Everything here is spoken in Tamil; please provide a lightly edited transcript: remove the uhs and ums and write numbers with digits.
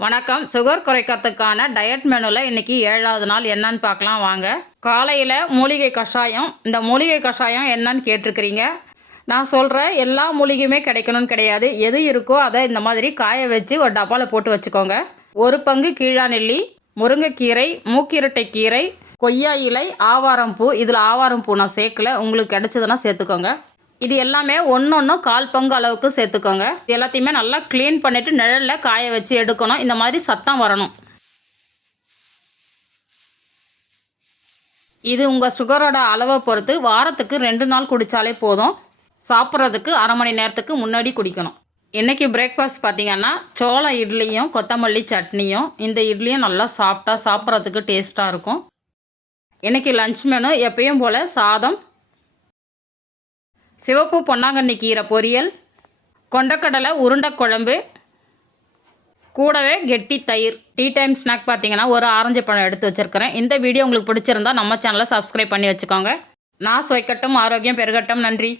வணக்கம். சுகர் குறைக்கிறதுக்கான டயட் மெனுவில் இன்றைக்கி 7வது நாள் என்னன்னு பார்க்கலாம் வாங்க. காலையில் மூலிகை கஷாயம். இந்த மூலிகை கஷாயம் என்னன்னு கேட்டிருக்கிறீங்க. நான் சொல்கிற எல்லா மூலிகையுமே கிடைக்கணும்னு கிடையாது. எது இருக்கோ அதை இந்த மாதிரி காய வச்சு ஒரு டப்பாவில் போட்டு வச்சுக்கோங்க. ஒரு பங்கு கீழாநெல்லி, முருங்கைக்கீரை, மூக்கிரட்டை கீரை, கொய்யா இலை, ஆவாரம் பூ. இதில் ஆவாரம் பூ நான் சேர்க்கல, உங்களுக்கு கிடைச்சதுன்னா சேர்த்துக்கோங்க. இது எல்லாமே ஒன்று 1/4 பங்கு அளவுக்கு சேர்த்துக்கோங்க. இது எல்லாத்தையுமே நல்லா க்ளீன் பண்ணிவிட்டு நிழலில் காய வச்சு எடுக்கணும். இந்த மாதிரி சத்தம் வரணும். இது உங்கள் சுகரோட அளவை பொறுத்து வாரத்துக்கு 2 நாள் குடித்தாலே போதும். சாப்பிட்றதுக்கு அரை மணி நேரத்துக்கு முன்னாடி குடிக்கணும். இன்றைக்கி பிரேக்ஃபாஸ்ட் பார்த்திங்கன்னா சோள இட்லியும் கொத்தமல்லி சட்னியும். இந்த இட்லியும் நல்லா சாப்பிட்றதுக்கு டேஸ்ட்டாக இருக்கும். இன்றைக்கி லஞ்ச் மெனு எப்பயும் போல் சாதம், சிவப்பு பொன்னாங்கண்ணி கீரை பொரியல், கொண்டக்கடலை உருண்டை குழம்பு, கூடவே கெட்டி தயிர். டீ டைம் ஸ்நாக் பார்த்தீங்கன்னா ஒரு ஆரஞ்சு பழம் எடுத்து வச்சுருக்கிறேன். இந்த வீடியோ உங்களுக்கு பிடிச்சிருந்தா நம்ம சேனலை சப்ஸ்கிரைப் பண்ணி வச்சுக்கோங்க. நான் சுவைக்கட்டும், ஆரோக்கியம் பெருகட்டும். நன்றி.